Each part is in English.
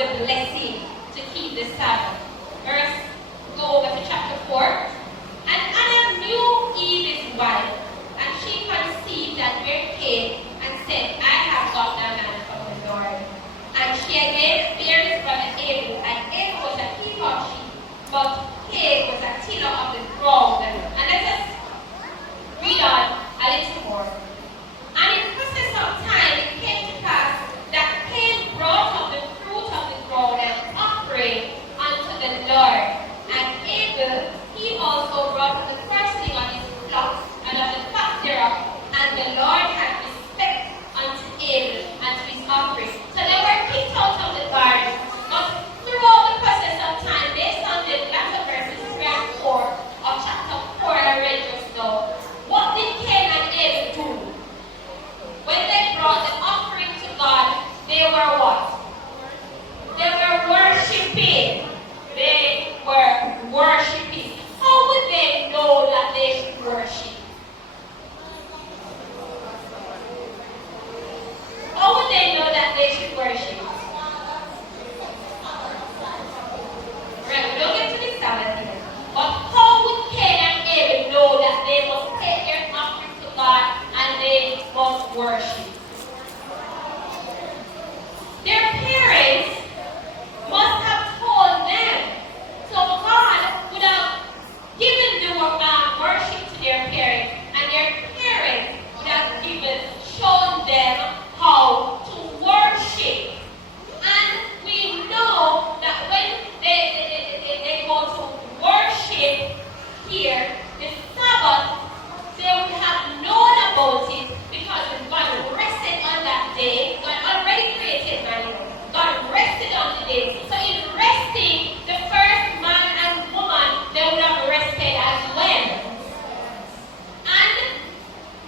the blessing to keep the Sabbath. Go over to chapter 4. And Anna knew Eve his wife, and she conceived and bare Cain, and said, I have got a man from the Lord. And she again bare his brother Abel, and Abel was a keeper of sheep, but Cain was a tiller of the ground. And let us read on a little more. And in process of time it came to pass that Cain brought up the fruit of the ground and offering unto the Lord. And Abel, he also brought up the firstling of his flocks and of the fat thereof. And the Lord had respect unto Abel and to his offering. So they were kicked out of the garden. But throughout the process of time, based on the latter verses 3 and 4 of chapter 4 I read just now, what did Cain and Abel do? When they brought the offering to God, they were what? They were worshiping. They were worshiping. How would they know that they should worship? How would they know that they should worship? Right, we don't get to the Sabbath here. But how would Cain and Abel know that they must take their offering to God and they must worship? Their parents must have told them. So God would have given the worship to their parents, and their parents would have shown them how to worship. And we know that when they go to worship here, the Sabbath, they would have known about it because God rested on that day. God already created man. God rested on the day. So in resting, the first man and woman, they would have rested as well. And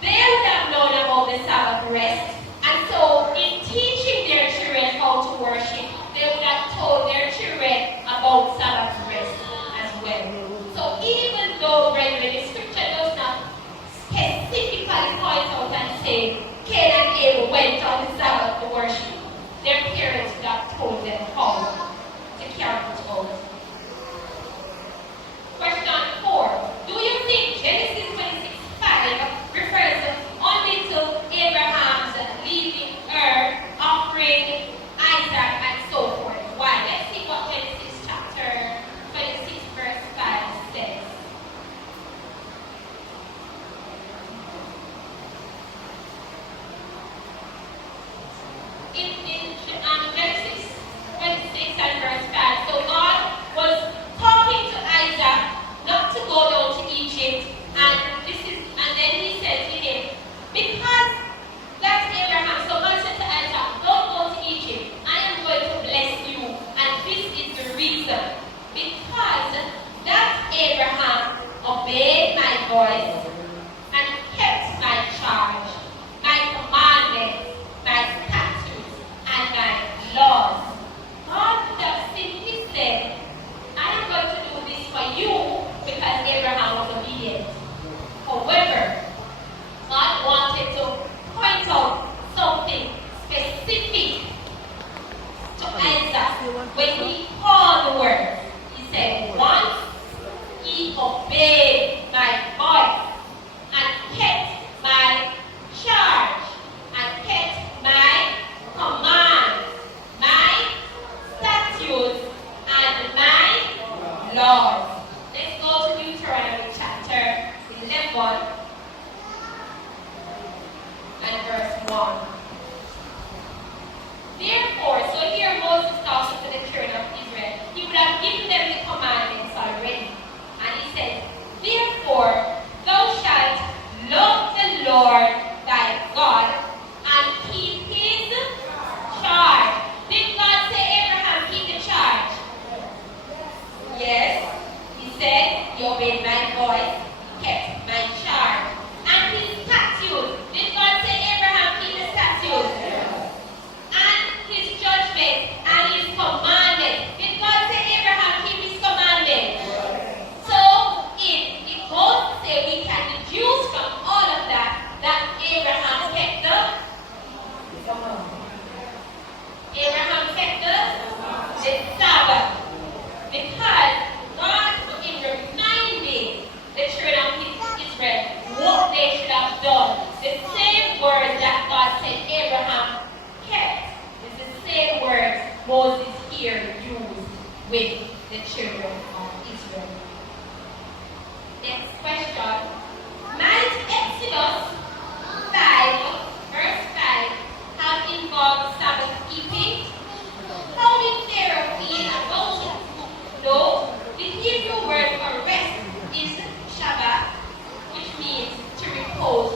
they would have known about the Sabbath rest. And so in teaching their children how to worship, they would have told their children about Sabbath rest as well. So even though, brethren, the scripture does not specifically point out and say Cain and Abel went on the Sabbath to worship, their parents would have told them how to carry it out. Question 4. Do you think Genesis 26:5 refers only to Abraham's leaving offering Isaac, and so forth? Why? Let's see what Genesis chapter 26 verse 5 says. In Genesis 26 and verse 5, so God was talking to Isaac not to go down to Egypt, and then he said to him, because that's Abraham, so God said to Isaac, don't go to Egypt, I am going to bless you, and this is the reason, because that Abraham obeyed my voice and kept my charge, my commandments, my statutes, and my laws. God could have simply said, I am going to do this for you because Abraham was obedient. However, God wanted to point out something specific to Isaac when he called the word. He said, once he obeyed my voice and kept my charge and kept my commands, my statutes, and my laws. Let's go to Deuteronomy chapter 11 and verse 1. Therefore, so here Moses talking to the children of Israel. He would have given them the commandments already. And he said, therefore, thou Moses here used with the children of Israel. Next question. Might Exodus 5, verse 5 have involved Sabbath keeping? How did Pharaoh feel about it? No, the Hebrew word for rest is Shabbat, which means to repose,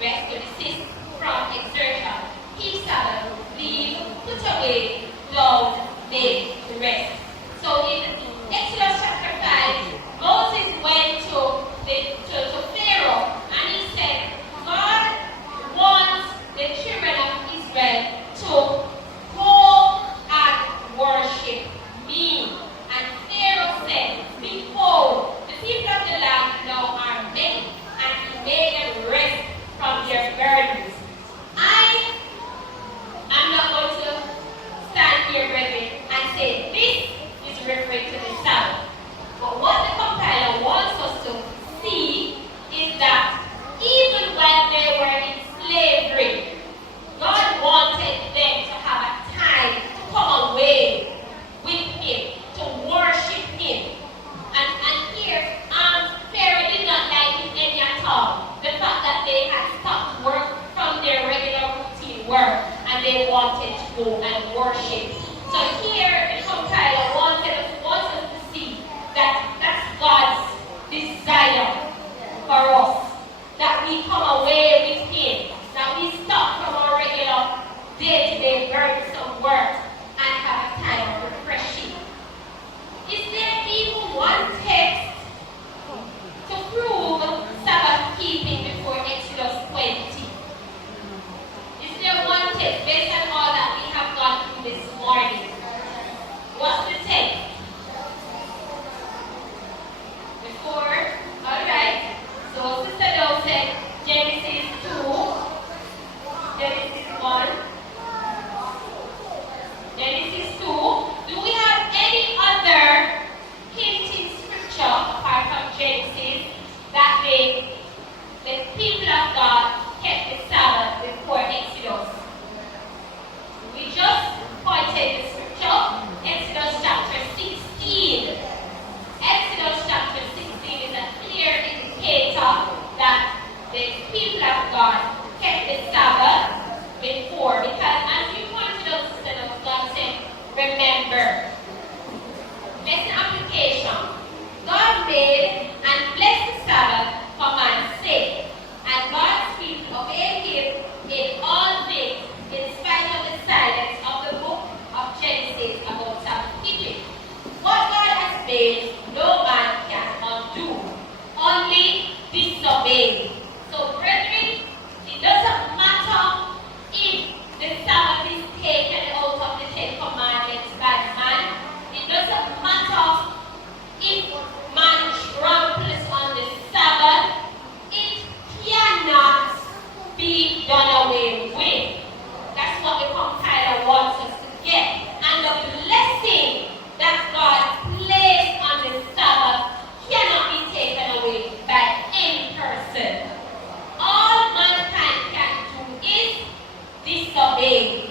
rest, to desist from exertion, keep Sabbath, leave, put away, load, make, rest. So in Exodus chapter 5, Moses went to Pharaoh and he said, God wants the children of Israel to go and worship me. And Pharaoh said, behold, the people of the land now are many, and he made them rest from their burdens. I am not going to stand here, brethren, and say this is referring to the Sabbath. But what the compiler wants us to see is that even when they were in slavery, God wanted them to have a time to come away with him, to worship him. And here, Pharaoh did not like it any at all. The fact that they had stopped work from their regular routine work and they wanted to go and worship. So here, the compiler wants us to see that that's God's desire for us. That we come away with him. That we stop from our regular day-to-day burdensome work and have a time of refreshing. Is there even one text to prove Sabbath keeping before Exodus 20? Is there one text based on all that we have gone through this morning? What's the text? Before? Alright. So Sister Doe said Genesis 2, Genesis 1, Genesis 2. Do we have any other hinting scripture apart from Genesis that the people of God kept the Sabbath before Exodus? We just pointed the scripture, Exodus chapter 16. Exodus chapter 16 is a clear indicator that the people of God kept the Sabbath before, because as you pointed out, Sister of God said, remember. Lesson application. God made and blessed the Sabbath for man's sake, and God's people obeyed him in all things, in spite of the silence of the book of Genesis about Sabbath keeping. What God has made, no man can undo, only disobey. So, brethren, it doesn't matter if the Sabbath is taken out of the Ten Commandments by man. It doesn't matter if man tramples on the Sabbath. It cannot be done away with. That's what the compiler wants us to get. And the blessing that God placed on the Sabbath cannot be taken away by any person. All mankind can do is disobey.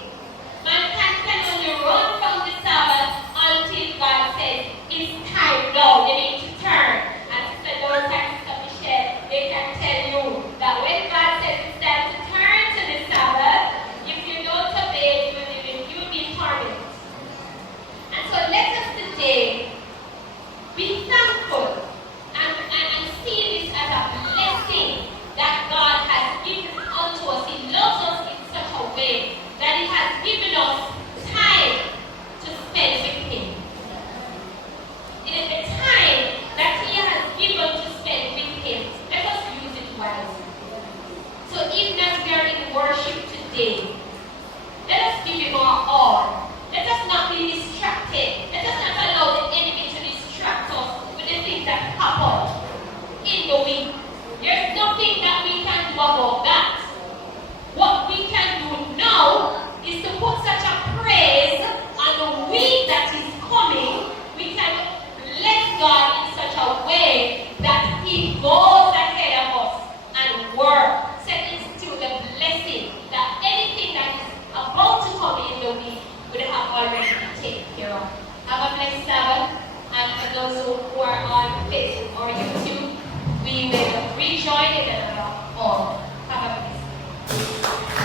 Mankind can only run from the Sabbath until God says it's time now, you need to turn. And Sister Doris and Sister Michelle, they can tell you that when God says it's time to turn to the Sabbath, if you don't obey, you'll be tormented. And so let us today be thankful and see this as a blessing that God has given unto us. He loves us in such a way that He has given us time to spend with Him. It is the time that He has given to spend with Him. Let us use it wisely. So even as we are in worship today, let us give Him our all. Let us not be distracted. Let us not allow the enemy to distract us with the things that happen in the week. There's nothing that we can do about that. What we can do now is to put such a praise on the week that is coming. We can bless God in such a way that He goes ahead of us and work, setting to the blessing that anything that is about to come in the week would have join Sabbath, and for those who are on Facebook or YouTube, we will rejoin in another hall.